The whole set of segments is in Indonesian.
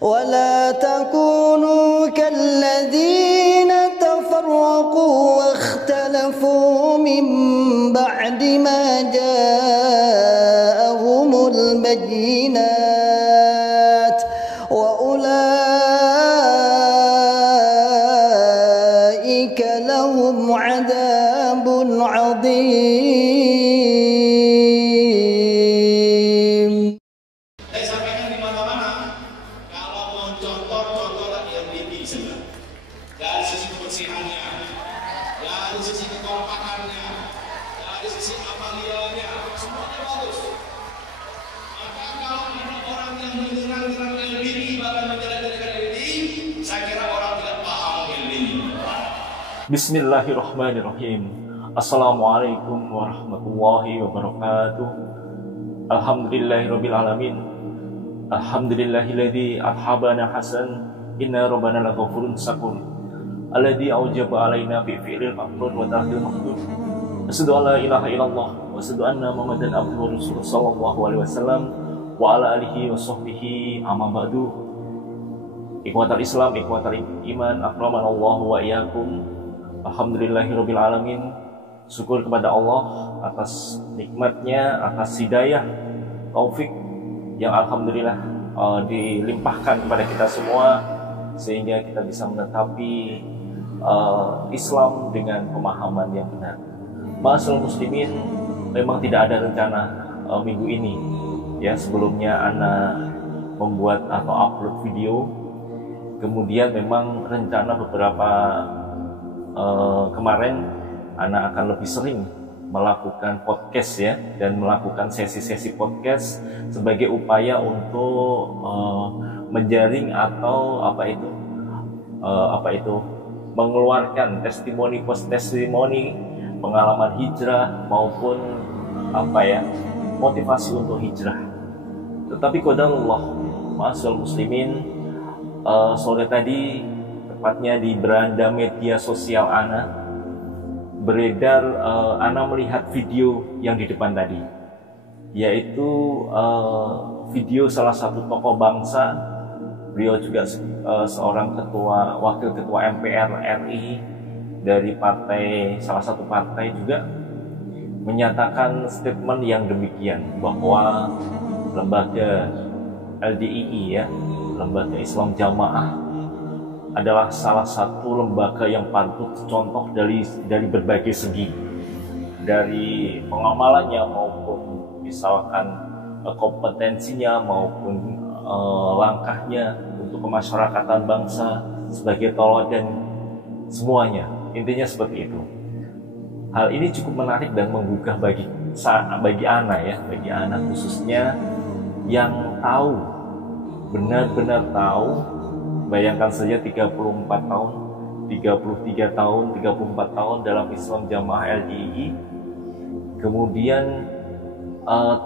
ولا تكونوا كالذين تفرقوا واختلفوا من بعد ما جاءهم البينات وأولئك لهم عذاب عظيم. Saya sampaikan di mana-mana, kalau mau contoh-contoh yang tinggi sebenarnya. Dari sisi kebersihannya, dari sisi kekompakannya, dari sisi amaliannya, semuanya bagus. Maka kalau ada orang yang menyerang-nyerang LDI, bahkan menjelek-jelekan LDI, saya kira orang tidak paham LDI. Bismillahirrahmanirrahim. Assalamualaikum warahmatullahi wabarakatuh. Alhamdulillahirabbil alamin. Alhamdulillahilladzi arhabana hasan. Inna rabbana laghafurun syakur. Alladzi aujaba alaina fi fi'lil maqdur wa tarkil maqdur. Asyhadu an la ilaha illallah wa asyhadu anna Muhammadan abduhu wa rasuluhu sallallahu alaihi wasallam wa ala alihi wa sahbihi amma ba'du. Ikhwatal Islam, ikhwatal iman, akramanallahu wa iyyakum. Alhamdulillahirabbil alamin. Syukur kepada Allah atas nikmatnya, atas hidayah, taufik yang alhamdulillah dilimpahkan kepada kita semua, sehingga kita bisa menetapi Islam dengan pemahaman yang benar. Ma'asyiral muslimin, memang tidak ada rencana minggu ini ya, sebelumnya ana membuat atau upload video. Kemudian memang rencana beberapa kemarin ana akan lebih sering melakukan podcast ya, dan melakukan sesi-sesi podcast sebagai upaya untuk menjaring atau mengeluarkan testimoni pengalaman hijrah maupun motivasi untuk hijrah. Tetapi qadarullah, ma'asyiral muslimin, sore tadi tepatnya di beranda media sosial ana beredar, ana melihat video yang di depan tadi, yaitu video salah satu tokoh bangsa. Beliau juga seorang wakil ketua MPR RI dari salah satu partai, juga menyatakan statement yang demikian bahwa lembaga LDII ya, Lembaga Islam Jamaah, adalah salah satu lembaga yang patut contoh dari berbagai segi, dari pengamalannya maupun misalkan kompetensinya maupun langkahnya untuk kemasyarakatan bangsa sebagai teladan, semuanya intinya seperti itu. Hal ini cukup menarik dan menggugah bagi ana khususnya yang tahu, benar-benar tahu. Bayangkan saja 34 tahun, 33 tahun, 34 tahun dalam Islam Jamaah LDII. Kemudian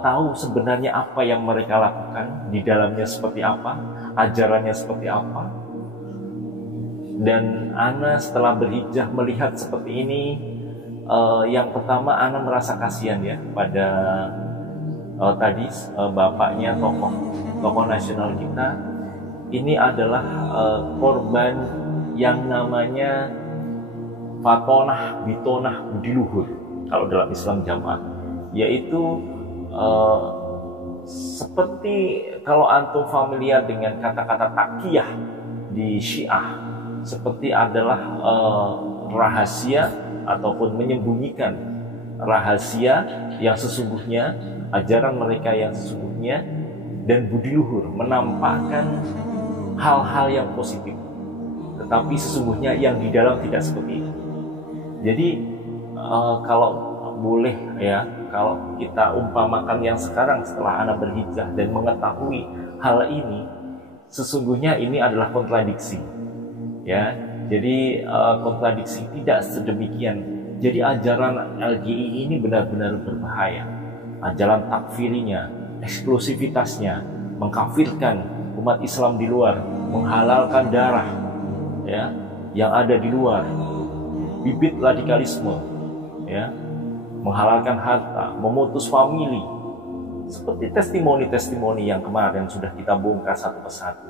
tahu sebenarnya apa yang mereka lakukan, di dalamnya seperti apa, ajarannya seperti apa. Dan ana setelah berhijrah melihat seperti ini, yang pertama ana merasa kasihan ya pada tadi bapaknya, tokoh nasional kita. Ini adalah korban yang namanya fatonah, bitonah, budi luhur kalau dalam Islam Jamaah, yaitu seperti kalau antum familiar dengan kata-kata takiyah di Syiah, seperti adalah rahasia ataupun menyembunyikan rahasia yang sesungguhnya, ajaran mereka yang sesungguhnya, dan budi luhur, menampakkan hal-hal yang positif, tetapi sesungguhnya yang di dalam tidak seperti itu. Jadi kalau boleh ya, kalau kita umpamakan yang sekarang setelah anak berhijrah dan mengetahui hal ini, sesungguhnya ini adalah kontradiksi ya. Jadi kontradiksi tidak sedemikian. Jadi ajaran LGI ini benar-benar berbahaya. Ajaran takfirinya, eksklusivitasnya, mengkafirkan umat Islam di luar, menghalalkan darah ya yang ada di luar, bibit radikalisme ya, menghalalkan harta, memutus famili, seperti testimoni-testimoni yang kemarin sudah kita bongkar satu persatu.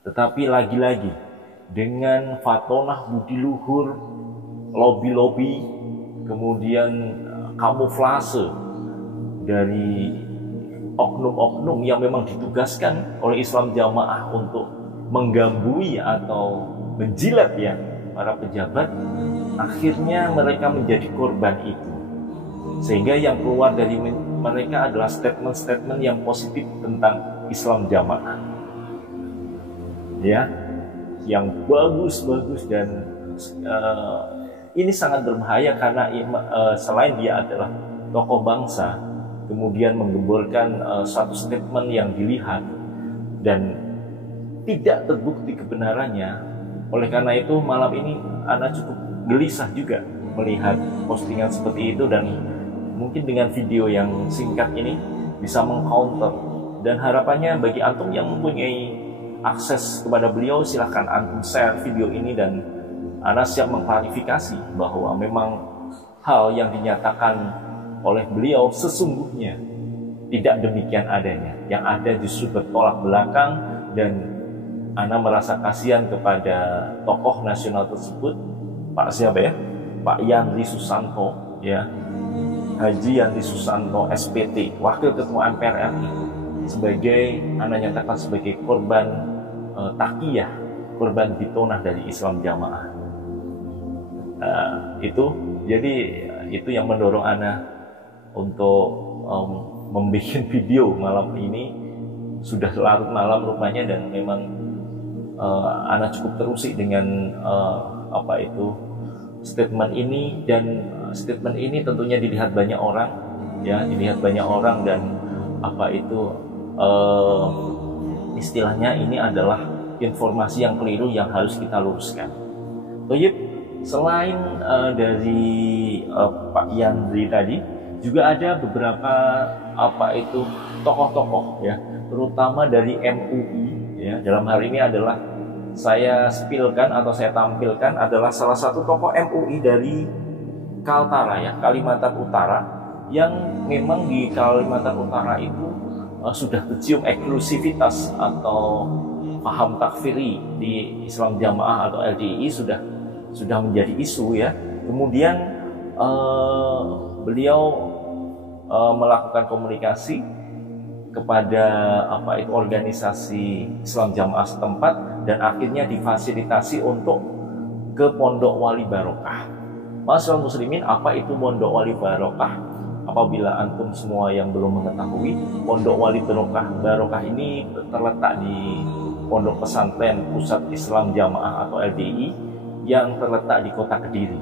Tetapi lagi-lagi dengan fatonah budi luhur, lobi-lobi, kemudian kamuflase dari oknum-oknum yang memang ditugaskan oleh Islam Jamaah untuk menggambui atau menjilat ya para pejabat, akhirnya mereka menjadi korban itu. Sehingga yang keluar dari mereka adalah statement-statement yang positif tentang Islam Jamaah, ya, yang bagus-bagus. Dan ini sangat berbahaya karena selain dia adalah tokoh bangsa, kemudian menggemborkan satu statement yang dilihat dan tidak terbukti kebenarannya. Oleh karena itu malam ini Ana cukup gelisah juga melihat postingan seperti itu, dan mungkin dengan video yang singkat ini bisa mengcounter. Dan harapannya bagi antum yang mempunyai akses kepada beliau, silahkan antum share video ini, dan Ana siap mengklarifikasi bahwa memang hal yang dinyatakan oleh beliau sesungguhnya tidak demikian adanya. Yang ada justru bertolak belakang, dan Ana merasa kasihan kepada tokoh nasional tersebut, Pak siapa ya? Pak Yandri Susanto, ya, Haji Yandri Susanto SPT, Wakil Ketua MPR RI, sebagai Ana nyatakan sebagai korban takiyah, korban bitonah dari Islam Jamaah. Jadi itu yang mendorong Ana untuk membuat video malam ini. Sudah larut malam rupanya, dan memang Ana cukup terusik dengan statement ini. Dan statement ini tentunya dilihat banyak orang, ya, dilihat banyak orang, dan istilahnya ini adalah informasi yang keliru yang harus kita luruskan. Selain dari Pak Yandri tadi, juga ada beberapa tokoh-tokoh, ya, terutama dari MUI, ya. Dalam hal ini adalah saya spilkan atau saya tampilkan adalah salah satu tokoh MUI dari Kaltara, ya, Kalimantan Utara, yang memang di Kalimantan Utara itu sudah tercium eksklusivitas atau paham takfiri di Islam Jamaah atau LDI sudah menjadi isu, ya. Kemudian beliau melakukan komunikasi kepada organisasi Islam Jamaah setempat, dan akhirnya difasilitasi untuk ke Pondok Wali Barokah. Masyaallah muslimin, apa itu Pondok Wali Barokah? Apabila antum semua yang belum mengetahui, Pondok Wali Barokah ini terletak di Pondok Pesantren Pusat Islam Jamaah atau LDI yang terletak di Kota Kediri.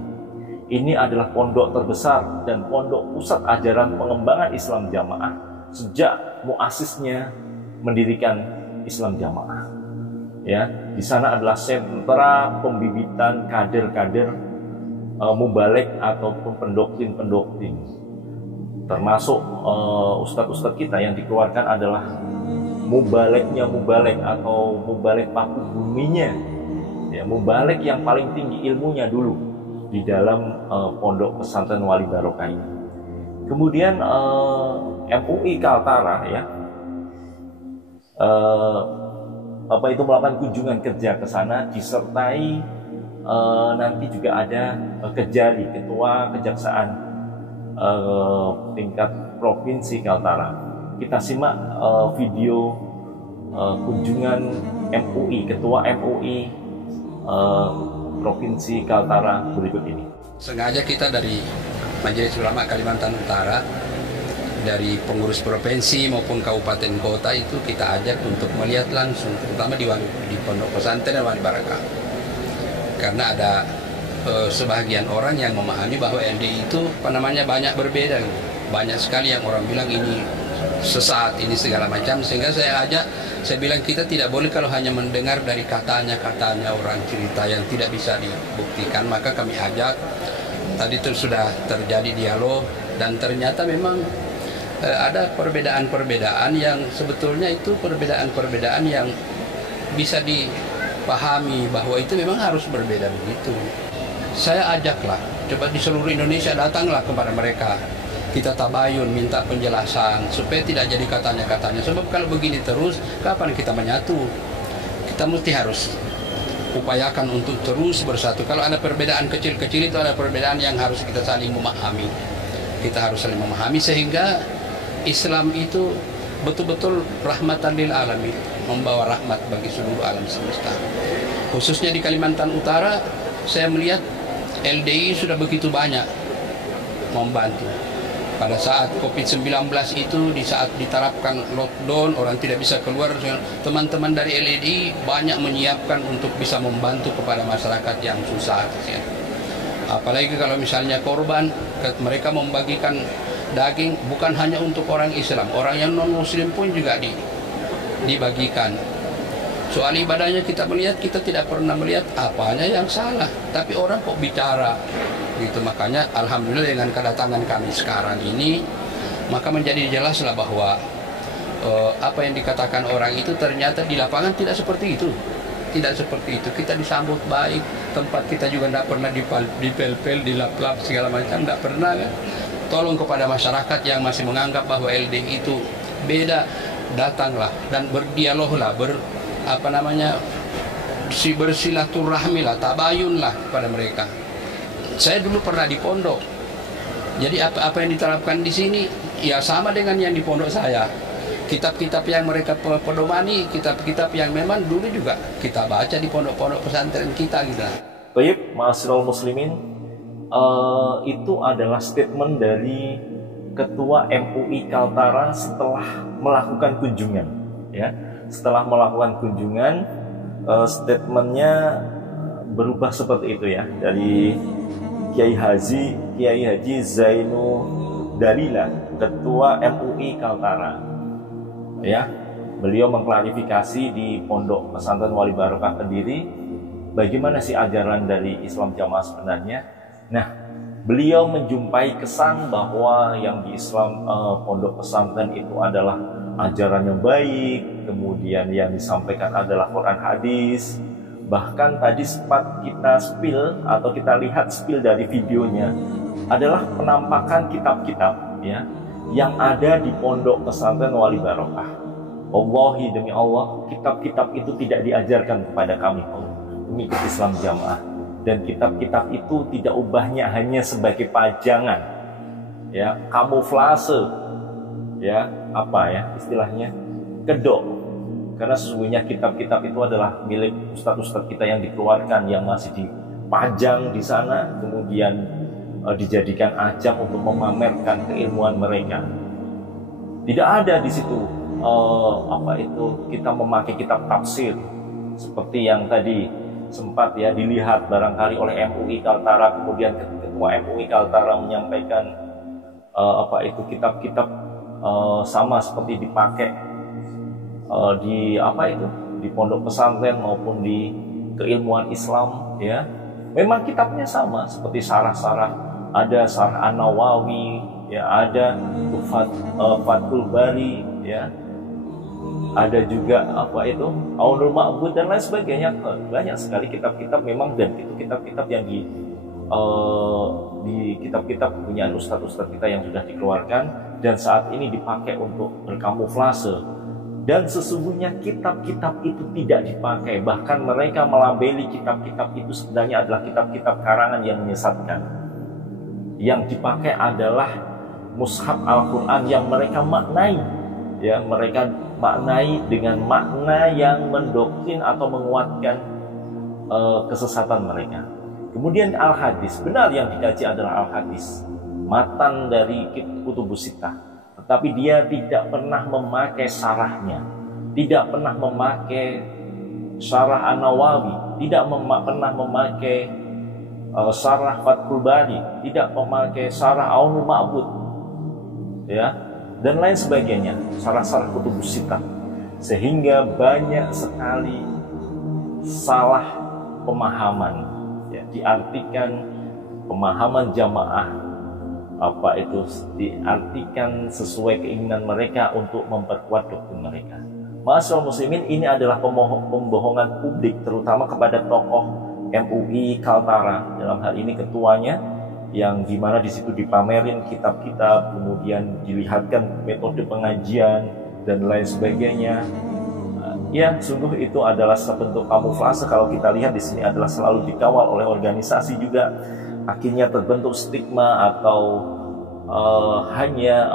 Ini adalah pondok terbesar dan pondok pusat ajaran pengembangan Islam Jamaah sejak muasisnya mendirikan Islam Jamaah. Ya, di sana adalah sentra pembibitan kader-kader mubalek ataupun pendoktrin, termasuk ustadz-ustadz kita yang dikeluarkan adalah mubaleknya mubalek atau mubalek paku buminya, ya, mubalek yang paling tinggi ilmunya dulu di dalam pondok pesantren Wali Barokah ini. Kemudian MUI Kaltara, ya, melakukan kunjungan kerja ke sana, disertai nanti juga ada Kejari, Ketua Kejaksaan tingkat Provinsi Kaltara. Kita simak video kunjungan MUI, Ketua MUI Provinsi Kaltara berikut ini. Sengaja kita dari Majelis Ulama Kalimantan Utara, dari pengurus provinsi maupun kabupaten kota itu kita ajak untuk melihat langsung, terutama di Pondok Pesantren Wali Barokah. Karena ada sebagian orang yang memahami bahwa LDI itu banyak berbeda, banyak sekali yang orang bilang ini sesat, ini segala macam. Sehingga saya bilang kita tidak boleh kalau hanya mendengar dari katanya orang cerita yang tidak bisa dibuktikan. Maka kami ajak, tadi itu sudah terjadi dialog, dan ternyata memang ada perbedaan-perbedaan yang sebetulnya itu perbedaan-perbedaan yang bisa dipahami bahwa itu memang harus berbeda begitu. Saya ajaklah, coba di seluruh Indonesia datanglah kepada mereka. Kita tabayun, minta penjelasan supaya tidak jadi katanya-katanya. Sebab kalau begini terus, kapan kita menyatu? kita mesti harus upayakan untuk terus bersatu. Kalau ada perbedaan kecil-kecil itu ada perbedaan yang harus kita saling memahami. Kita harus saling memahami sehingga Islam itu betul-betul rahmatan lil alamin, membawa rahmat bagi seluruh alam semesta. Khususnya di Kalimantan Utara, saya melihat LDI sudah begitu banyak membantu. Pada saat COVID-19 itu, di saat diterapkan lockdown, orang tidak bisa keluar, teman-teman dari LDI banyak menyiapkan untuk bisa membantu kepada masyarakat yang susah. Apalagi kalau misalnya korban, mereka membagikan daging bukan hanya untuk orang Islam, orang yang non-Muslim pun juga dibagikan. Soal ibadahnya kita melihat, kita tidak pernah melihat apanya yang salah, tapi orang kok bicara gitu. Makanya alhamdulillah dengan kedatangan kami sekarang ini, maka menjadi jelaslah bahwa apa yang dikatakan orang itu ternyata di lapangan tidak seperti itu. Tidak seperti itu. Kita disambut baik, tempat kita juga tidak pernah dipel-pel, dilap-lap segala macam, tidak pernah kan. Tolong kepada masyarakat yang masih menganggap bahwa LDI itu beda, datanglah dan berdialoglah, bersilaturahmilah, tabayunlah kepada mereka. Saya dulu pernah di pondok, jadi apa yang diterapkan di sini ya sama dengan yang di pondok saya. Kitab-kitab yang mereka pedomani, kitab-kitab yang memang dulu juga kita baca di pondok-pondok pesantren kita gitu. Baik, ma'asyiral muslimin, itu adalah statement dari Ketua MUI Kaltara setelah melakukan kunjungan, ya. Setelah melakukan kunjungan, statementnya berubah seperti itu ya, dari Kiai Haji Zainu Dalila, Ketua MUI Kaltara. Ya, beliau mengklarifikasi di Pondok Pesantren Wali Barokah Kediri bagaimana sih ajaran dari Islam Jamaah sebenarnya. Nah, beliau menjumpai kesan bahwa yang di Islam pondok pesantren itu adalah ajaran yang baik, kemudian yang disampaikan adalah Quran hadis. Bahkan tadi sempat kita lihat spill dari videonya adalah penampakan kitab-kitab ya yang ada di Pondok Pesantren Wali Barokah. Wallahi demi Allah, kitab-kitab itu tidak diajarkan kepada kami pengikut Islam Jamaah, dan kitab-kitab itu tidak ubahnya hanya sebagai pajangan, ya, kamuflase, ya, istilahnya kedok. Karena sesungguhnya kitab-kitab itu adalah milik ustadz-ustadz kita yang dikeluarkan, yang masih dipajang di sana, kemudian dijadikan ajang untuk memamerkan keilmuan mereka. Tidak ada di situ kita memakai kitab tafsir seperti yang tadi sempat ya dilihat barangkali oleh MUI Kaltara, kemudian Ketua MUI Kaltara menyampaikan kitab-kitab sama seperti dipakai di pondok pesantren maupun di keilmuan Islam ya. Memang kitabnya sama seperti sarah-sarah, ada Sarah An-Nawawi, ya, ada Fathul Bari, ya, ada juga Aunul Ma'bud dan lain sebagainya. Banyak sekali kitab-kitab memang, dan itu kitab-kitab yang di kitab-kitab punya ustadz-ustadz kita yang sudah dikeluarkan dan saat ini dipakai untuk berkamuflase. Dan sesungguhnya kitab-kitab itu tidak dipakai, bahkan mereka melabeli kitab-kitab itu sebenarnya adalah kitab-kitab karangan yang menyesatkan. Yang dipakai adalah mushaf Al-Quran yang mereka maknai, ya, mereka maknai dengan makna yang mendoktrin atau menguatkan kesesatan mereka. Kemudian Al-Hadis, benar yang dikaji adalah Al-Hadis, matan dari Kutubus Sittah. Tetapi dia tidak pernah memakai syarahnya, tidak pernah memakai syarah An-Nawawi, tidak pernah memakai syarah Fathul Bari, tidak memakai syarah Aunul Ma'bud, ya, dan lain sebagainya, syarah-syarah Kutubus Sittah. Sehingga banyak sekali salah pemahaman, ya, diartikan pemahaman jamaah diartikan sesuai keinginan mereka untuk memperkuat doktrin mereka. Ma'asyiral muslimin, ini adalah pembohongan publik terutama kepada tokoh MUI Kaltara, dalam hal ini ketuanya, yang dimana di situ dipamerin kitab-kitab, kemudian dilihatkan metode pengajian dan lain sebagainya. Ya, sungguh itu adalah sebentuk kamuflase. Kalau kita lihat di sini adalah selalu dikawal oleh organisasi juga. Akhirnya terbentuk stigma atau hanya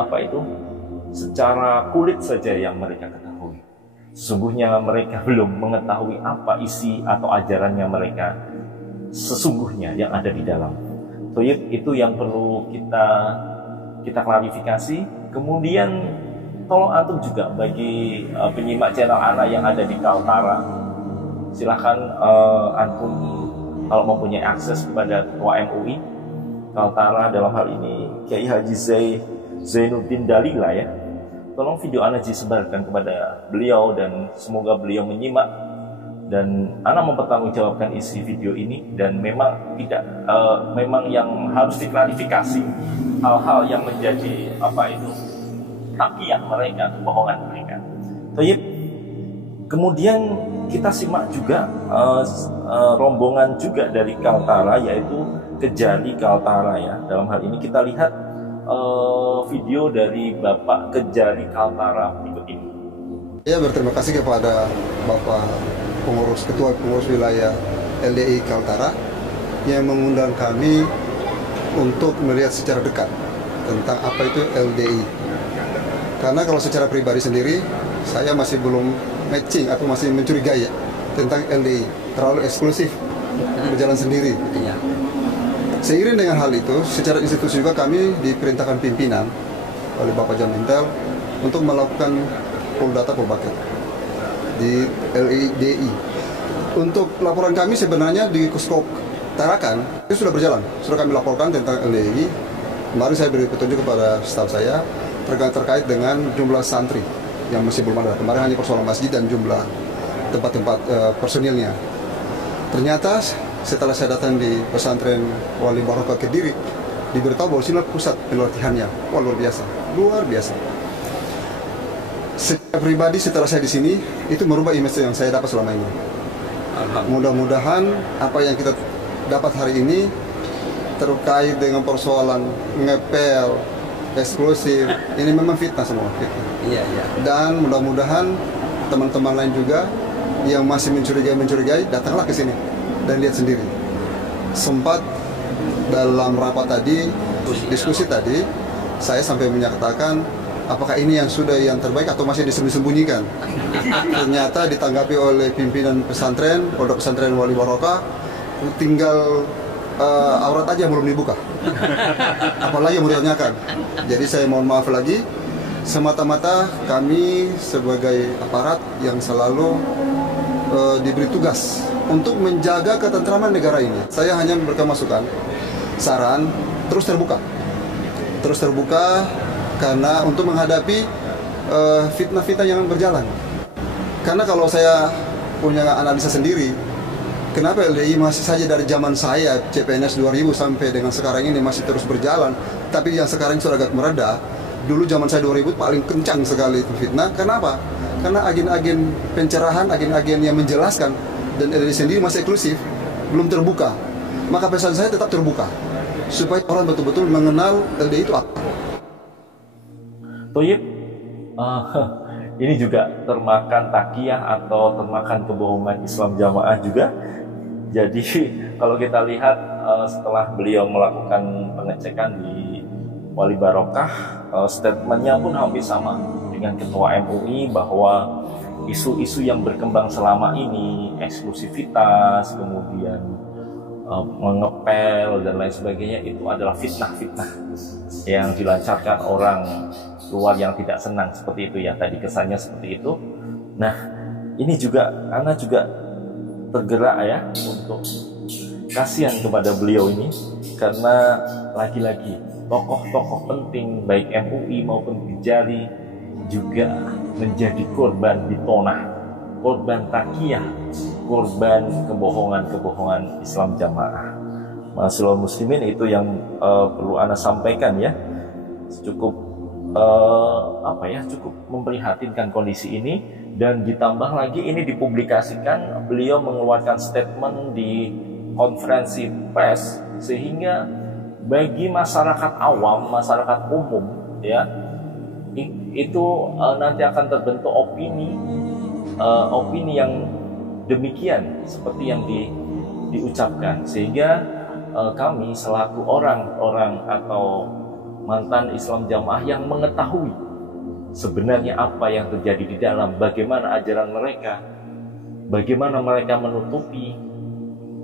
secara kulit saja yang mereka ketahui. Sesungguhnya mereka belum mengetahui apa isi atau ajarannya mereka sesungguhnya yang ada di dalam. Itu yang perlu kita klarifikasi. Kemudian tolong antum juga bagi penyimak channel anak yang ada di Kaltara, silahkan antum kalau mempunyai akses kepada Ketua MUI Kaltara, dalam hal ini Kiai Haji Zainuddin Dalila ya, tolong video anak disebarkan kepada beliau dan semoga beliau menyimak dan anak mempertanggungjawabkan isi video ini. Dan memang memang yang harus diklarifikasi hal-hal yang menjadi takiyah mereka, kebohongan mereka. Kemudian kita simak juga rombongan juga dari Kaltara, yaitu Kejari Kaltara ya. Dalam hal ini kita lihat video dari Bapak Kejari Kaltara berikut ini. Ya, berterima kasih kepada Bapak Ketua Pengurus Wilayah LDI Kaltara yang mengundang kami untuk melihat secara dekat tentang apa itu LDI. Karena kalau secara pribadi sendiri, saya masih belum matching atau masih mencurigai tentang LDI. Terlalu eksklusif, berjalan sendiri. Seiring dengan hal itu, secara institusi juga kami diperintahkan pimpinan oleh Bapak Jamintel untuk melakukan poldata polbaket di LIDI. Untuk laporan kami sebenarnya di Kuskop Tarakan itu sudah berjalan, sudah kami laporkan tentang LIDI. Kemarin saya beri petunjuk kepada staf saya terkait dengan jumlah santri yang masih belum ada. Kemarin hanya persoalan masjid dan jumlah tempat-tempat personilnya. Ternyata setelah saya datang di pesantren Wali Barokah Kediri, diberitahu bahwa sini pusat pelatihannya. Wah, luar biasa, luar biasa. Secara pribadi setelah saya di sini, itu merubah image yang saya dapat selama ini. Mudah-mudahan apa yang kita dapat hari ini terkait dengan persoalan ngepel, eksklusif, ini memang fitnah semua, fitnah. Dan mudah-mudahan teman-teman lain juga yang masih mencurigai, datanglah ke sini dan lihat sendiri. Sempat dalam rapat tadi, diskusi tadi, saya sampai menyatakan apakah ini yang sudah yang terbaik atau masih disembunyikan. Ternyata ditanggapi oleh pimpinan pesantren, pondok pesantren Wali Barokah, tinggal aurat aja belum dibuka, apalagi yang mau ditanyakan. Jadi saya mohon maaf lagi, semata-mata kami sebagai aparat yang selalu diberi tugas untuk menjaga ketentraman negara ini. Saya hanya memberikan masukan, saran, terus terbuka karena untuk menghadapi fitnah-fitnah yang berjalan. Karena kalau saya punya analisa sendiri, kenapa LDI masih saja dari zaman saya CPNS 2000 sampai dengan sekarang ini masih terus berjalan, tapi yang sekarang sudah agak mereda. Dulu zaman saya 2000 paling kencang sekali itu fitnah. Kenapa? Karena agen-agen pencerahan, agen-agen yang menjelaskan, dan LDI sendiri masih eksklusif, belum terbuka. Maka pesan saya tetap terbuka, supaya orang betul-betul mengenal LDI itu apa. Ini juga termakan takiyah atau termakan kebohongan Islam Jamaah juga. Jadi kalau kita lihat setelah beliau melakukan pengecekan di Wali Barokah, statementnya pun hampir sama dengan Ketua MUI bahwa isu-isu yang berkembang selama ini, eksklusivitas, kemudian mengepel dan lain sebagainya, itu adalah fitnah-fitnah yang dilancarkan orang luar yang tidak senang, seperti itu ya, tadi kesannya seperti itu. Nah, ini juga Ana juga tergerak ya untuk kasihan kepada beliau ini, karena lagi-lagi tokoh-tokoh penting baik MUI maupun Kejari juga menjadi korban ditonah, korban takiyah, korban kebohongan-kebohongan Islam Jamaah. Masyaallah muslimin, itu yang perlu Ana sampaikan ya. Cukup cukup memprihatinkan kondisi ini, dan ditambah lagi ini dipublikasikan, beliau mengeluarkan statement di konferensi pers, sehingga bagi masyarakat awam, masyarakat umum ya, itu nanti akan terbentuk opini opini yang demikian seperti yang diucapkan, sehingga kami selaku orang-orang atau mantan Islam Jamaah yang mengetahui sebenarnya apa yang terjadi di dalam, bagaimana ajaran mereka, bagaimana mereka menutupi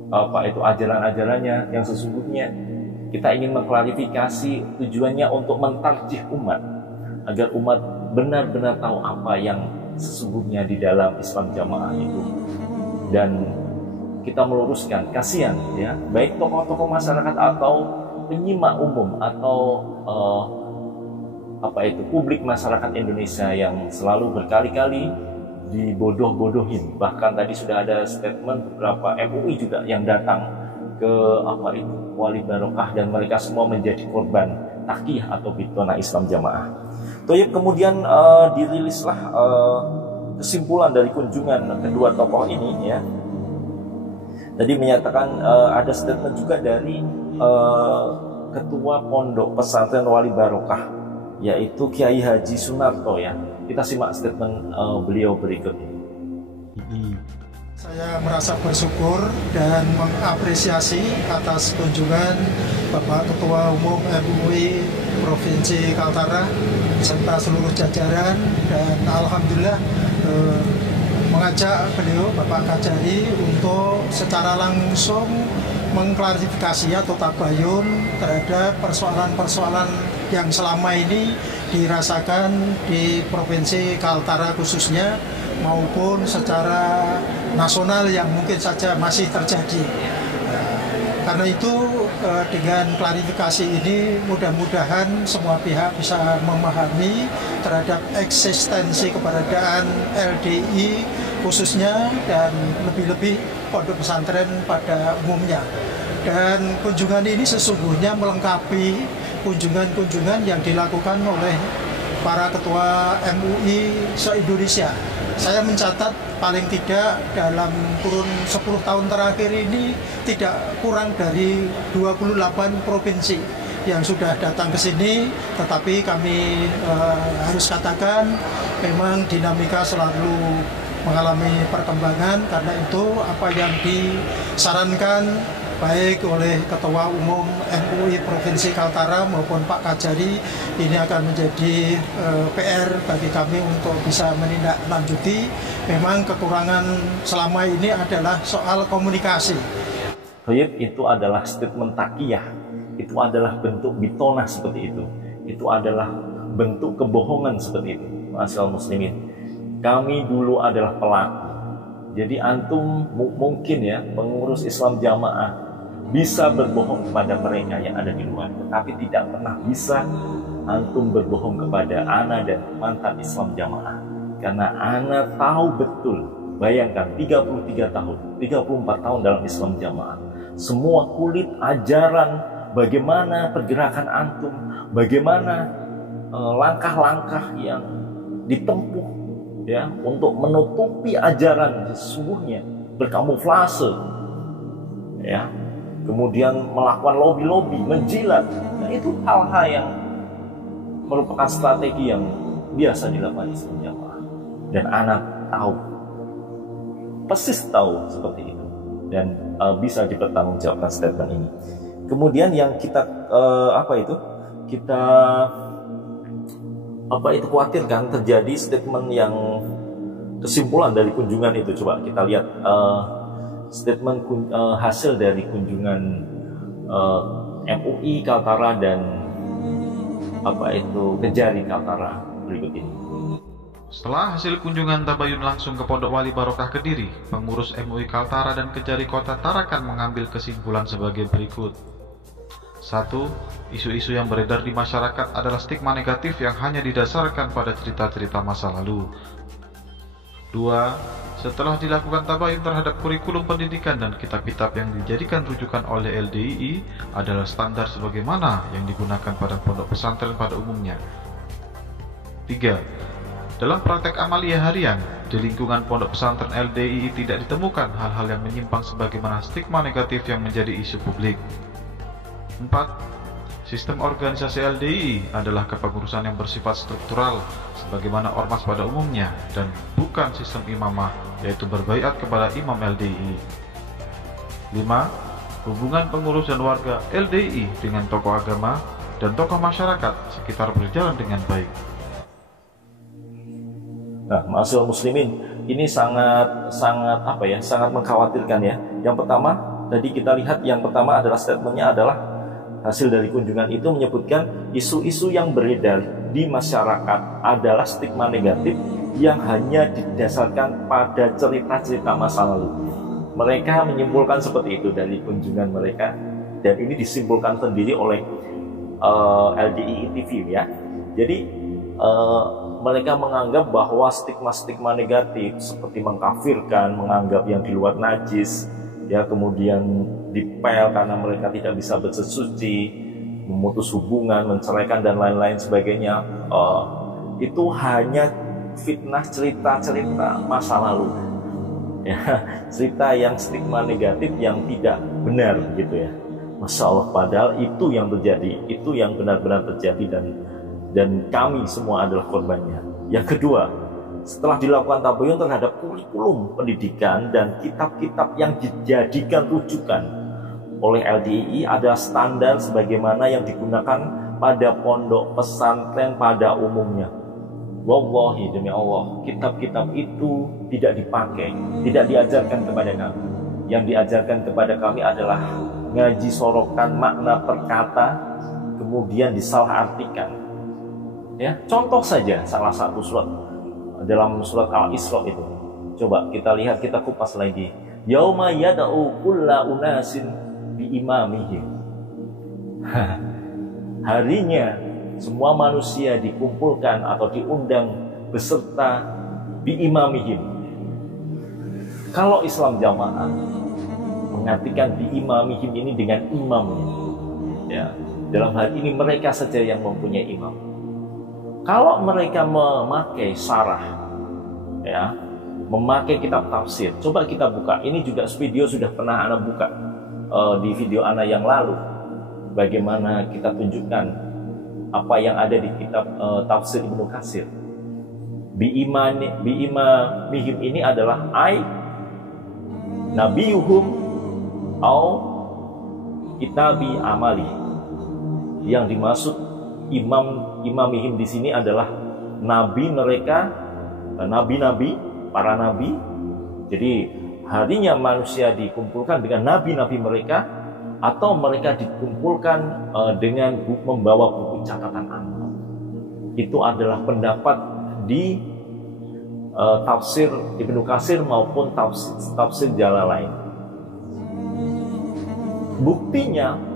ajaran-ajarannya yang sesungguhnya. Kita ingin mengklarifikasi, tujuannya untuk mentarjih umat agar umat benar-benar tahu apa yang sesungguhnya di dalam Islam Jamaah itu. Dan kita meluruskan, kasihan ya, baik tokoh-tokoh masyarakat atau penyimak umum atau publik masyarakat Indonesia yang selalu berkali-kali dibodoh-bodohin. Bahkan tadi sudah ada statement beberapa MUI juga yang datang ke Wali Barokah, dan mereka semua menjadi korban takiyah atau bitona Islam Jamaah. Toyib, kemudian dirilislah kesimpulan dari kunjungan kedua tokoh ini ya. Tadi menyatakan ada statement juga dari Ketua Pondok Pesantren Wali Barokah, yaitu Kiai Haji Sunarto ya. Kita simak statement beliau berikut ini. Saya merasa bersyukur dan mengapresiasi atas kunjungan Bapak Ketua Umum MUI Provinsi Kaltara serta seluruh jajaran, dan alhamdulillah mengajak beliau Bapak Kajari untuk secara langsung mengklarifikasi atau tabayun terhadap persoalan-persoalan yang selama ini dirasakan di Provinsi Kaltara khususnya, maupun secara nasional yang mungkin saja masih terjadi. Karena itu dengan klarifikasi ini mudah-mudahan semua pihak bisa memahami terhadap eksistensi keberadaan LDI khususnya, dan lebih-lebih pondok pesantren pada umumnya. Dan kunjungan ini sesungguhnya melengkapi kunjungan-kunjungan yang dilakukan oleh para ketua MUI se-Indonesia. Saya mencatat paling tidak dalam kurun 10 tahun terakhir ini tidak kurang dari 28 provinsi yang sudah datang ke sini, tetapi kami harus katakan memang dinamika selalu mengalami perkembangan. Karena itu apa yang disarankan baik oleh Ketua Umum MUI Provinsi Kaltara maupun Pak Kajari ini akan menjadi PR bagi kami untuk bisa menindaklanjuti. Memang kekurangan selama ini adalah soal komunikasi. Itu adalah statement takiyah, itu adalah bentuk bitona seperti itu adalah bentuk kebohongan seperti itu. Ma'asyiral muslimin, kami dulu adalah pelaku. Jadi antum mungkin ya, pengurus Islam Jamaah bisa berbohong kepada mereka yang ada di luar, tetapi tidak pernah bisa antum berbohong kepada ana dan mantan Islam Jamaah. Karena ana tahu betul, bayangkan 33 tahun, 34 tahun dalam Islam Jamaah, semua kulit ajaran, bagaimana pergerakan antum, bagaimana langkah-langkah yang ditempuh ya untuk menutupi ajaran sesungguhnya, berkamuflase ya, kemudian melakukan lobby-lobby, menjilat. Nah, itu hal-hal yang merupakan strategi yang biasa dilakukan Islam Jamaah. Dan anak tahu, persis tahu seperti itu, dan bisa dipertanggungjawabkan statement ini. Kemudian yang kita khawatirkan terjadi statement yang kesimpulan dari kunjungan itu. Coba kita lihat statement hasil dari kunjungan MUI Kaltara dan Kejari Kaltara berikut ini. Setelah hasil kunjungan tabayun langsung ke Pondok Wali Barokah Kediri, pengurus MUI Kaltara dan Kejari Kota Tarakan mengambil kesimpulan sebagai berikut. 1. Isu-isu yang beredar di masyarakat adalah stigma negatif yang hanya didasarkan pada cerita-cerita masa lalu. 2. Setelah dilakukan tabayun terhadap kurikulum pendidikan dan kitab-kitab yang dijadikan rujukan oleh LDII adalah standar sebagaimana yang digunakan pada pondok pesantren pada umumnya. 3. Dalam praktek amalia harian, di lingkungan pondok pesantren LDII tidak ditemukan hal-hal yang menyimpang sebagaimana stigma negatif yang menjadi isu publik. 4. Sistem organisasi LDII adalah kepengurusan yang bersifat struktural sebagaimana ormas pada umumnya dan bukan sistem imamah, yaitu berbaiat kepada imam LDII. 5. Hubungan pengurus dan warga LDII dengan tokoh agama dan tokoh masyarakat sekitar berjalan dengan baik. Nah, ma'asyiral muslimin, ini sangat mengkhawatirkan ya. Yang pertama, tadi kita lihat yang pertama adalah statementnya adalah hasil dari kunjungan itu menyebutkan isu-isu yang beredar di masyarakat adalah stigma negatif yang hanya didasarkan pada cerita-cerita masa lalu. Mereka menyimpulkan seperti itu dari kunjungan mereka, dan ini disimpulkan sendiri oleh LDII TV ya. Jadi mereka menganggap bahwa stigma-stigma negatif seperti mengkafirkan, menganggap yang di luar najis, ya, kemudian dipel karena mereka tidak bisa bersuci, memutus hubungan, menceraikan dan lain-lain sebagainya, itu hanya fitnah cerita-cerita masa lalu, ya, cerita yang stigma negatif yang tidak benar gitu ya. Masya Allah, padahal itu yang terjadi, itu yang benar-benar terjadi, dan kami semua adalah korbannya. Yang kedua, setelah dilakukan tabayun terhadap kurikulum pendidikan dan kitab-kitab yang dijadikan rujukan oleh LDII adalah standar sebagaimana yang digunakan pada pondok pesantren pada umumnya. Wallahi, demi Allah, kitab-kitab itu tidak dipakai, tidak diajarkan kepada kami. Yang diajarkan kepada kami adalah ngaji sorokan makna perkata, kemudian disalahartikan. Ya, contoh saja salah satu surat dalam surat Al-Isra itu. Coba kita lihat, kita kupas lagi. Yauma yad'u kulla unasin bi imamihim. Harinya semua manusia dikumpulkan atau diundang beserta bi imamihim. Kalau Islam Jamaah mengartikan bi imamihim ini dengan imamnya. Ya, dalam hal ini mereka saja yang mempunyai imam. Kalau mereka memakai syarah, ya, memakai kitab tafsir, coba kita buka. Ini juga video sudah pernah Ana buka di video Ana yang lalu. Bagaimana kita tunjukkan apa yang ada di kitab tafsir Ibnu Katsir. Bi'imamihim ini adalah nabiyuhum au kitabi amali. Yang dimaksud imamihim di sini adalah nabi mereka, nabi-nabi, para nabi. Jadi harinya manusia dikumpulkan dengan nabi-nabi mereka, atau mereka dikumpulkan dengan membawa buku catatan amal. Itu adalah pendapat di tafsir Ibnu Katsir maupun tafsir Jalalain. Buktinya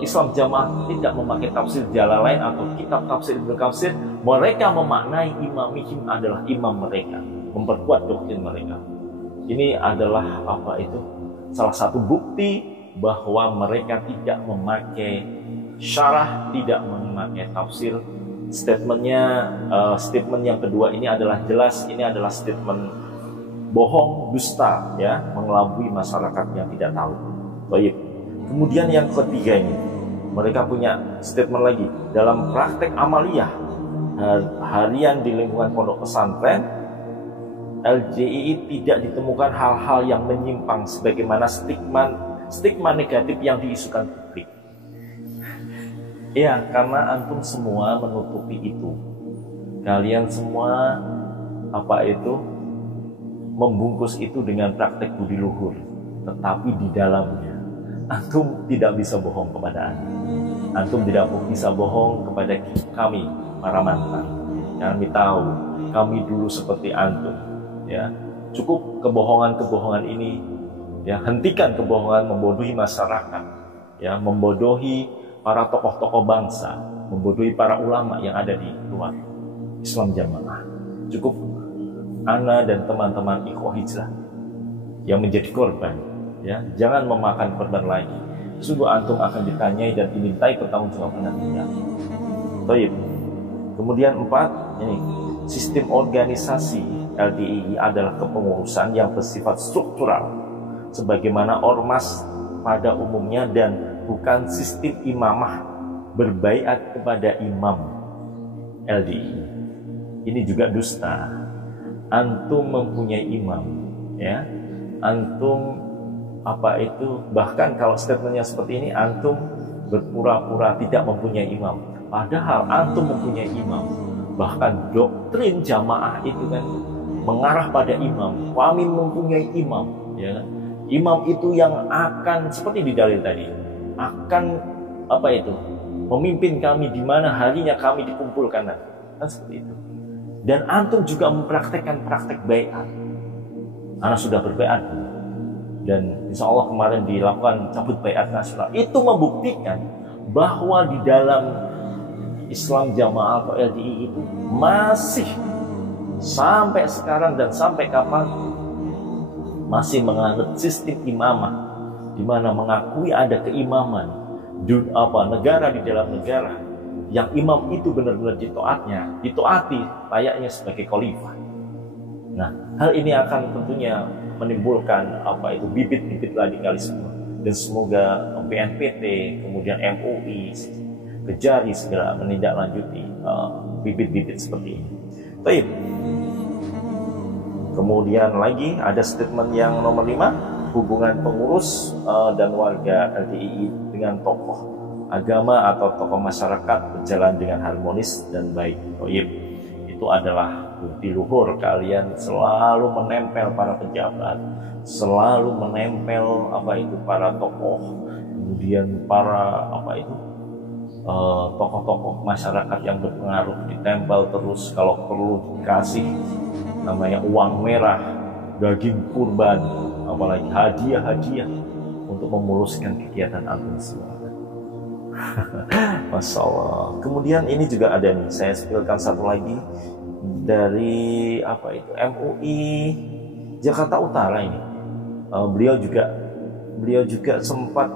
Islam Jamaah tidak memakai tafsir Jalalain atau kitab tafsir Ibnu Katsir. Mereka memaknai imamihim adalah imam mereka, memperkuat doktrin mereka. Ini adalah salah satu bukti bahwa mereka tidak memakai syarah, tidak memakai tafsir. Statement yang kedua ini adalah jelas, ini adalah statement bohong, dusta, ya, mengelabui masyarakat yang tidak tahu. Baik. Kemudian yang ketiga ini, mereka punya statement lagi. Dalam praktek amaliyah harian di lingkungan pondok pesantren, LDII tidak ditemukan hal-hal yang menyimpang sebagaimana stigma negatif yang diisukan publik. Ya, karena antum semua menutupi itu. Kalian semua membungkus itu dengan praktek budi luhur. Tetapi di dalamnya antum tidak bisa bohong kepada Anda. Antum tidak bisa bohong kepada kami, para mantan. Kami tahu, kami dulu seperti antum. Ya, cukup kebohongan-kebohongan ini. Ya, hentikan kebohongan membodohi masyarakat. Ya, membodohi para tokoh-tokoh bangsa, membodohi para ulama yang ada di luar Islam Jamaah. Cukup Ana dan teman-teman Ikhwah Hijrah yang menjadi korban. Ya, jangan memakan korban lagi. Sungguh antum akan ditanyai dan dimintai pertanggungjawaban nantinya. Baik. Kemudian 4, ini sistem organisasi LDII adalah kepengurusan yang bersifat struktural, sebagaimana ormas pada umumnya, dan bukan sistem imamah berbaiat kepada imam LDII. Ini juga dusta. Antum mempunyai imam, ya. Antum bahkan kalau statementnya seperti ini, antum berpura-pura tidak mempunyai imam. Padahal antum mempunyai imam. Bahkan doktrin jamaah itu kan mengarah pada imam. Kami mempunyai imam, ya kan? Imam itu yang akan seperti di dalil tadi, akan memimpin kami di mana harinya kami dikumpulkan, kan seperti itu. Dan antum juga mempraktekkan praktek baiat. Anak sudah berbaiat dan insya Allah kemarin dilakukan cabut baiat nasional. Itu membuktikan bahwa di dalam Islam Jamaah atau LDII itu masih sampai sekarang dan sampai kapan masih menganut sistem imamah, di mana mengakui ada keimaman negara di dalam negara yang imam itu benar-benar ditaati layaknya sebagai khalifah. Nah, hal ini akan tentunya menimbulkan bibit-bibit radikalisme, dan semoga BNPT kemudian MUI Kejari segera menindaklanjuti bibit-bibit seperti ini. Baik. Kemudian lagi ada statement yang nomor 5, hubungan pengurus dan warga LDII dengan tokoh agama atau tokoh masyarakat berjalan dengan harmonis dan baik. Itu adalah bukti luhur kalian selalu menempel para pejabat, selalu menempel para tokoh, kemudian para tokoh-tokoh masyarakat yang berpengaruh ditempel terus, kalau perlu dikasih namanya uang merah, daging kurban, apalagi hadiah-hadiah untuk memuluskan kegiatan antum semua. Masya Allah. Kemudian ini juga ada nih, saya spilkan satu lagi dari MUI Jakarta Utara ini. Beliau juga sempat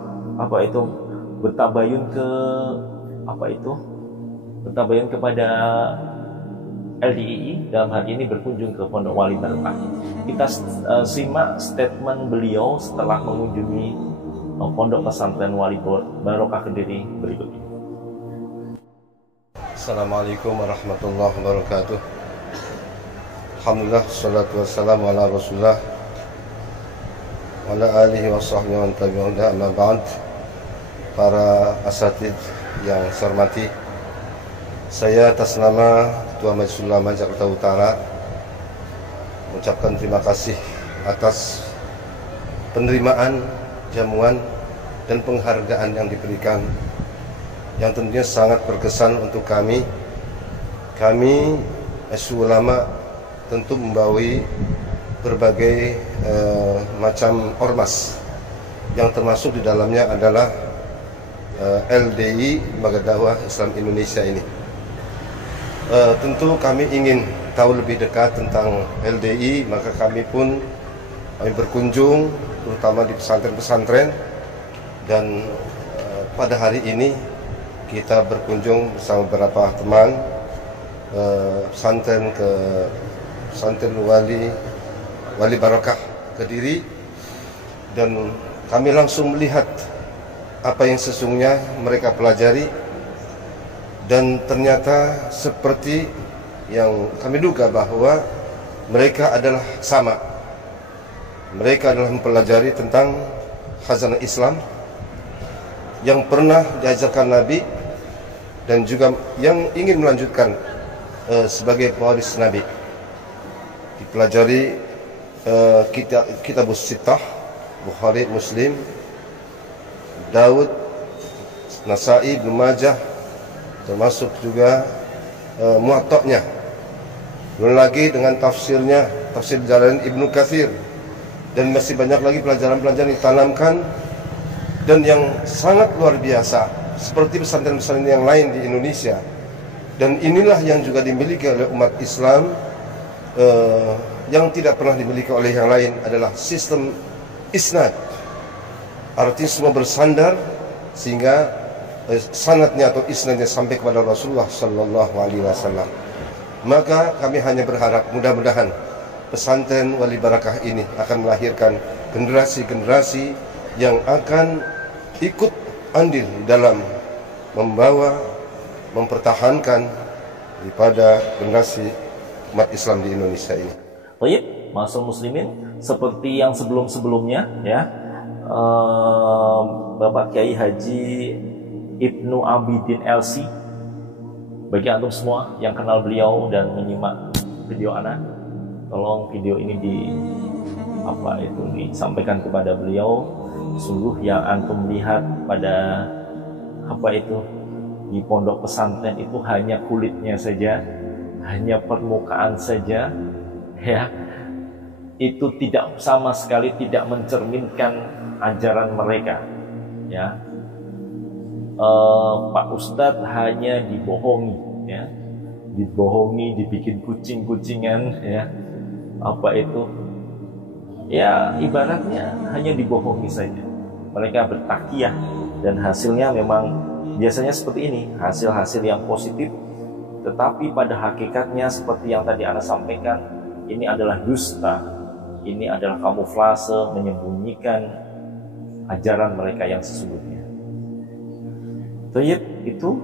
bertabayun kepada LDII, dalam hal ini berkunjung ke Pondok Wali Barokah. Kita simak statement beliau setelah mengunjungi Pondok Pesantren Wali Barokah Kediri berikut ini. Assalamualaikum warahmatullahi wabarakatuh. Alhamdulillah, salatu wassalamu ala Rasulullah wa ala alihi wa sahbihi wa tabi'un, amma ba'd. Para asatid yang saya hormati, saya atas nama Ketua Majelis Ulama Jakarta Utara mengucapkan terima kasih atas penerimaan, jamuan, dan penghargaan yang diberikan, yang tentunya sangat berkesan untuk kami. Kami Majelis Ulama tentu membawahi berbagai macam ormas, yang termasuk di dalamnya adalah LDII, Lembaga Dakwah Islam Indonesia ini. Tentu kami ingin tahu lebih dekat tentang LDII, maka kami berkunjung terutama di pesantren-pesantren, dan pada hari ini kita berkunjung bersama beberapa teman pesantren Wali Barokah Kediri, dan kami langsung melihat apa yang sesungguhnya mereka pelajari, dan ternyata seperti yang kami duga bahwa mereka adalah sama. Mereka adalah mempelajari tentang khazanah Islam yang pernah diajarkan Nabi, dan juga yang ingin melanjutkan sebagai pewaris Nabi. Dipelajari kitab Sittah, Bukhari, Muslim, Daud, Nasai, Ibnu Majah, termasuk juga Muwatta'nya. Belum lagi dengan tafsirnya, tafsir Jalalain Ibnu Katsir, dan masih banyak lagi pelajaran-pelajaran ditanamkan, dan yang sangat luar biasa seperti pesantren-pesantren yang lain di Indonesia. Dan inilah yang juga dimiliki oleh umat Islam, yang tidak pernah dimiliki oleh yang lain adalah sistem isnad. Artinya semua bersandar sehingga sanadnya atau isnadnya sampai kepada Rasulullah Sallallahu Alaihi Wasallam. Maka kami hanya berharap mudah-mudahan pesantren Wali Barokah ini akan melahirkan generasi-generasi yang akan ikut andil dalam membawa, mempertahankan daripada generasi umat Islam di Indonesia ini. Baik, Ma'asyiral muslimin, seperti yang sebelum-sebelumnya ya, Bapak Kiai Haji Ibnu Abidin LC, bagi antum semua yang kenal beliau dan menyimak video ana, tolong video ini disampaikan kepada beliau. Sungguh yang antum lihat pada di pondok pesantren itu hanya kulitnya saja, hanya permukaan saja, ya, itu tidak sama sekali tidak mencerminkan ajaran mereka, ya. Pak Ustadz hanya dibohongi, ya, dibikin kucing-kucingan, ya, ya ibaratnya hanya dibohongi saja. Mereka bertakiyah dan hasilnya memang biasanya seperti ini, hasil-hasil yang positif, tetapi pada hakikatnya seperti yang tadi Anda sampaikan, ini adalah dusta, ini adalah kamuflase menyembunyikan ajaran mereka yang sesungguhnya. Itu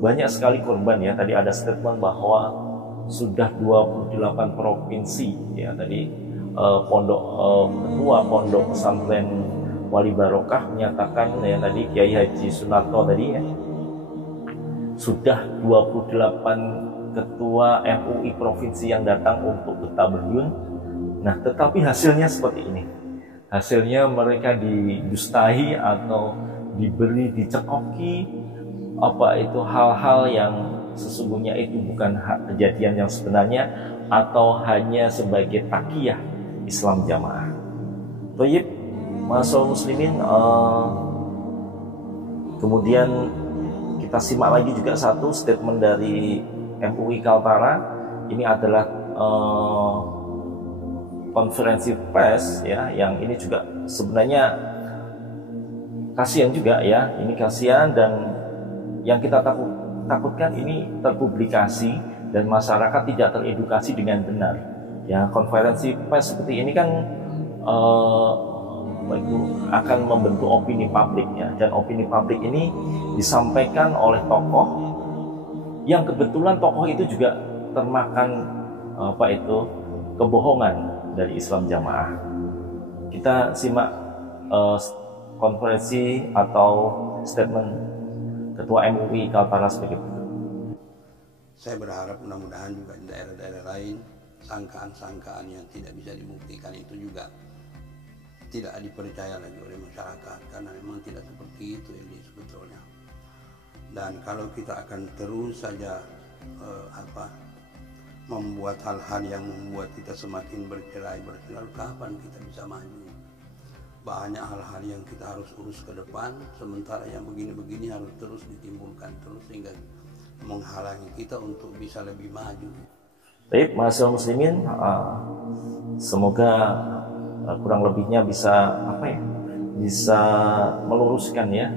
banyak sekali korban, ya. Tadi ada statement bahwa sudah 28 provinsi, ya, tadi ketua pondok pesantren Wali Barokah menyatakan, ya, tadi Kiai Haji Sunarto tadi, ya, sudah 28 ketua MUI provinsi yang datang untuk bertabayun. Nah, tetapi hasilnya seperti ini. Hasilnya mereka didustai atau dicekoki hal-hal yang sesungguhnya itu bukan kejadian yang sebenarnya, atau hanya sebagai takiyah Islam jamaah. Baik, Ma'asyiral muslimin, kemudian kita simak lagi juga satu statement dari MUI Kaltara. Ini adalah konferensi pers, ya, yang ini juga sebenarnya kasihan juga, ya, ini kasihan, dan yang kita takutkan ini terpublikasi dan masyarakat tidak teredukasi dengan benar, ya. Konferensi pers seperti ini kan akan membentuk opini publik, ya, dan opini publik ini disampaikan oleh tokoh yang kebetulan tokoh itu juga termakan kebohongan dari Islam jamaah. Kita simak konferensi atau statement Ketua MUI Kaltara sebagai berikut. Saya berharap mudah-mudahan juga di daerah-daerah lain sangkaan-sangkaan yang tidak bisa dibuktikan itu juga tidak dipercaya lagi oleh masyarakat, karena memang tidak seperti itu ini sebetulnya. Dan kalau kita akan terus saja membuat hal-hal yang membuat kita semakin bercerai, lalu kapan kita bisa maju? Banyak hal-hal yang kita harus urus ke depan, sementara yang begini-begini harus terus ditimbulkan terus sehingga menghalangi kita untuk bisa lebih maju. Baik, Ma'asyiral muslimin, semoga kurang lebihnya bisa bisa meluruskan, ya.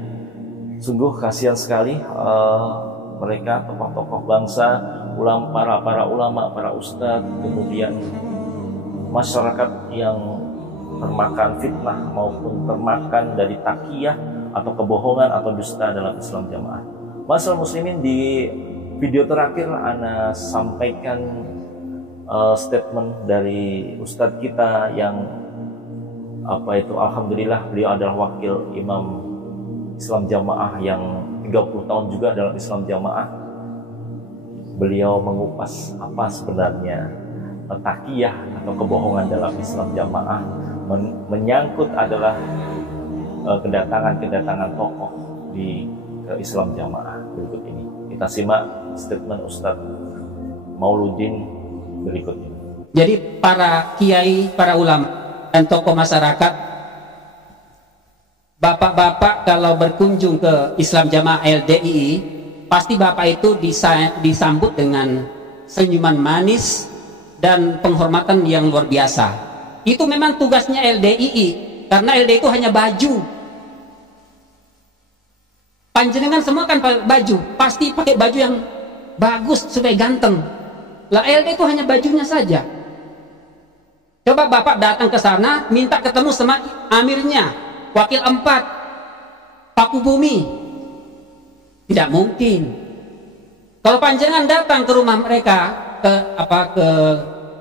Sungguh kasihan sekali mereka tokoh-tokoh bangsa, para ulama, para ustadz, kemudian masyarakat yang termakan fitnah maupun termakan dari takiyah atau kebohongan atau dusta dalam Islam jamaah. Ma'asyiral muslimin, di video terakhir Ana sampaikan statement dari ustadz kita yang alhamdulillah beliau adalah wakil imam Islam jamaah yang 30 tahun juga dalam Islam jamaah. Beliau mengupas apa sebenarnya takiyah atau kebohongan dalam Islam jamaah, menyangkut adalah kedatangan tokoh di Islam jamaah. Berikut ini kita simak statement Ustadz Mauludin berikut ini. Jadi para kiai, para ulama dan tokoh masyarakat, bapak-bapak kalau berkunjung ke Islam jamaah LDII, pasti bapak itu disambut dengan senyuman manis dan penghormatan yang luar biasa. Itu memang tugasnya LDII, karena LDII itu hanya baju. Panjenengan semua kan pakai baju, pasti pakai baju yang bagus supaya ganteng. Lah LDII itu hanya bajunya saja. Coba bapak datang ke sana, minta ketemu sama amirnya, wakil 4, paku bumi. Tidak mungkin. Kalau panjenengan datang ke rumah mereka, ke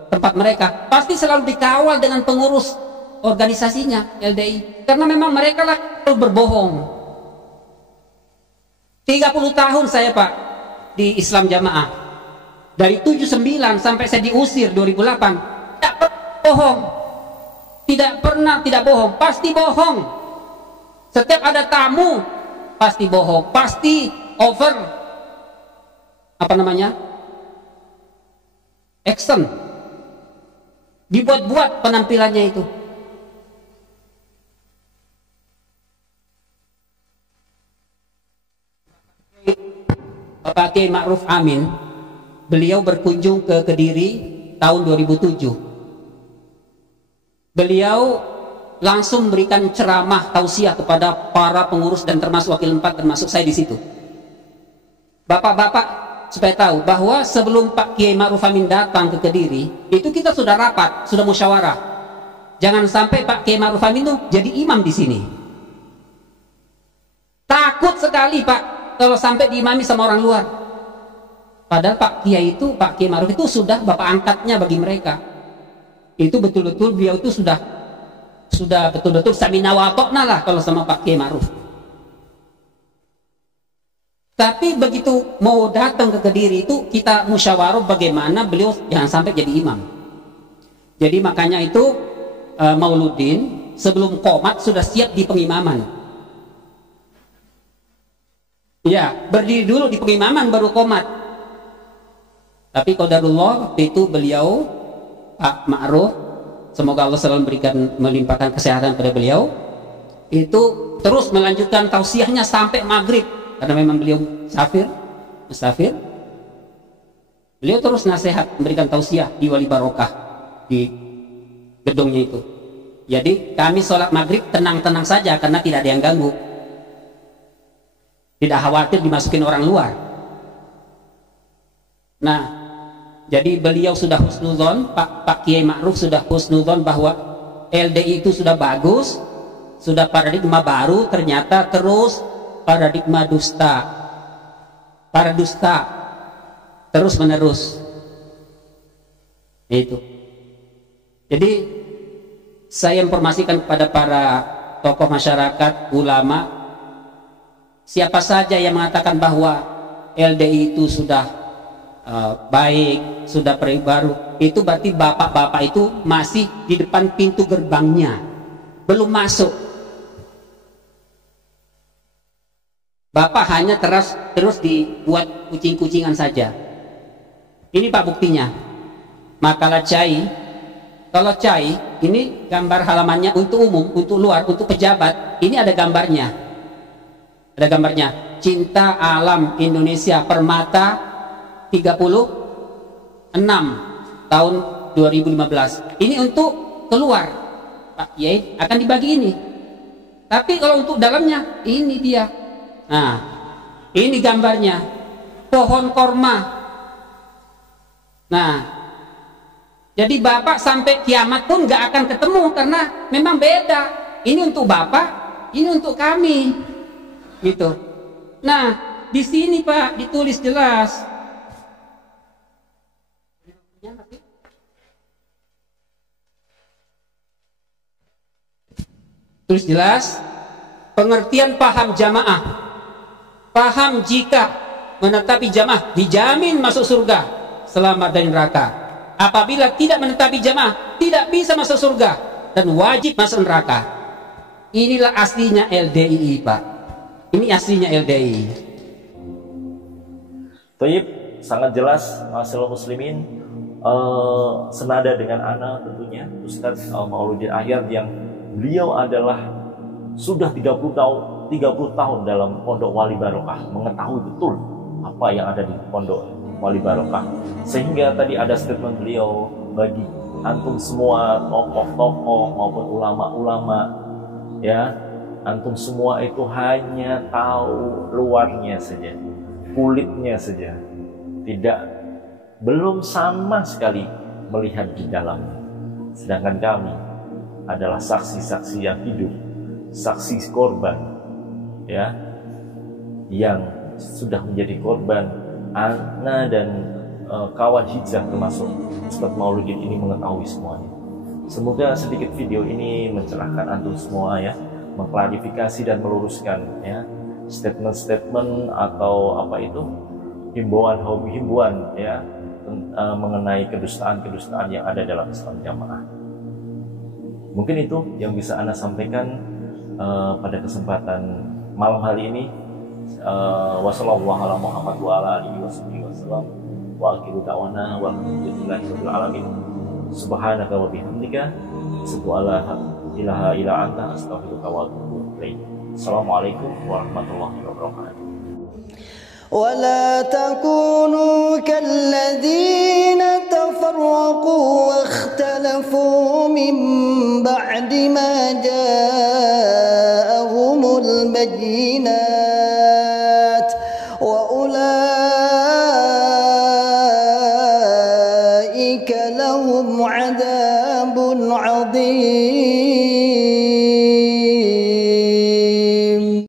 tempat mereka, pasti selalu dikawal dengan pengurus organisasinya LDI, karena memang mereka lah berbohong. 30 tahun saya Pak di Islam Jamaah, dari 79 sampai saya diusir 2008, tidak pernah bohong, tidak bohong, pasti bohong. Setiap ada tamu pasti bohong, pasti over action, dibuat-buat penampilannya itu. Bapak Kiai Ma'ruf Amin, beliau berkunjung ke Kediri tahun 2007. Beliau langsung memberikan ceramah tausiah kepada para pengurus dan termasuk wakil 4, termasuk saya di situ. Bapak-bapak supaya tahu bahwa sebelum Pak Kiai Ma'ruf Amin datang ke Kediri, itu kita sudah rapat, sudah musyawarah. Jangan sampai Pak Kiai Ma'ruf Amin itu jadi imam di sini. Takut sekali Pak kalau sampai diimami sama orang luar. Padahal Pak Kiai Ma'ruf itu sudah bapak angkatnya bagi mereka. Itu betul-betul beliau itu sudah betul-betul samina wa ata'na lah kalau sama Pak Kiai Ma'ruf. Tapi begitu mau datang ke Kediri itu kita musyawarah bagaimana beliau jangan sampai jadi imam. Jadi makanya itu Mauludin sebelum qomat sudah siap di pengimaman. Ya, berdiri dulu di pengimaman baru qomat. Tapi qadarullah waktu itu beliau Pak Ma'ruf, semoga Allah selalu melimpahkan kesehatan pada beliau, itu terus melanjutkan tausiahnya sampai maghrib, karena memang beliau musafir. Beliau terus nasihat memberikan tausiah di Wali Barokah di gedungnya itu. Jadi kami sholat maghrib tenang-tenang saja karena tidak ada yang ganggu, tidak khawatir dimasukin orang luar. Nah, jadi beliau sudah husnuzon, Pak Kiai Ma'ruf sudah husnuzon bahwa LDI itu sudah bagus, sudah paradigma baru, ternyata terus paradigma dusta, para dusta terus menerus. Itu. Jadi saya informasikan kepada para tokoh masyarakat, ulama, siapa saja yang mengatakan bahwa LDI itu sudah baik, sudah baru, itu berarti bapak-bapak itu masih di depan pintu gerbangnya, belum masuk. Bapak hanya terus dibuat kucing-kucingan saja. Ini Pak buktinya. Makalah Cai, kalau Cai ini gambar halamannya untuk umum, untuk luar, untuk pejabat, ini ada gambarnya. Ada gambarnya. Cinta Alam Indonesia Permata 36 tahun 2015. Ini untuk keluar Pak Kiai akan dibagi ini. Tapi kalau untuk dalamnya ini dia. Nah, ini gambarnya pohon korma. Nah, jadi Bapak sampai kiamat pun nggak akan ketemu karena memang beda. Ini untuk Bapak, ini untuk kami, gitu. Nah, di sini Pak ditulis jelas. Tulis jelas pengertian paham jamaah. Paham jika menetapi jamaah dijamin masuk surga, selamat dari neraka. Apabila tidak menetapi jamaah tidak bisa masuk surga dan wajib masuk neraka. Inilah aslinya LDI Pak. Ini aslinya LDI. Taib, sangat jelas masalah muslimin, senada dengan ana tentunya Ustadz Mauludin Ahyar yang beliau adalah sudah 30 tahun dalam Pondok Wali Barokah, mengetahui betul apa yang ada di Pondok Wali Barokah. Sehingga tadi ada statement beliau, bagi antum semua tokoh-tokoh maupun ulama-ulama, ya, antum semua itu hanya tahu luarnya saja, kulitnya saja, belum sama sekali melihat di dalamnya. Sedangkan kami adalah saksi-saksi yang hidup, saksi korban, ya yang sudah menjadi korban, ana dan kawan hijrah termasuk Ustadz Mauludin ini mengetahui semuanya. Semoga sedikit video ini mencerahkan antum semua ya, mengklarifikasi dan meluruskan ya statement-statement atau apa itu himbauan ya mengenai kedustaan-kedustaan yang ada dalam Islam Jamaah. Mungkin itu yang bisa Ana sampaikan pada kesempatan malam hari ini. Wassallallahu ala Muhammad wa ala alihi wasallam wa akhiru da'wana walhamdulillahi rabbil alamin. Subhanaka wa bihamdika asyhadu an la ilaha illa anta astaghfiruka wa atubu ilaik. Assalamualaikum warahmatullahi wabarakatuh. ولا تكونوا كالذين تفرقوا واختلفوا من بعد ما جاءهم البينات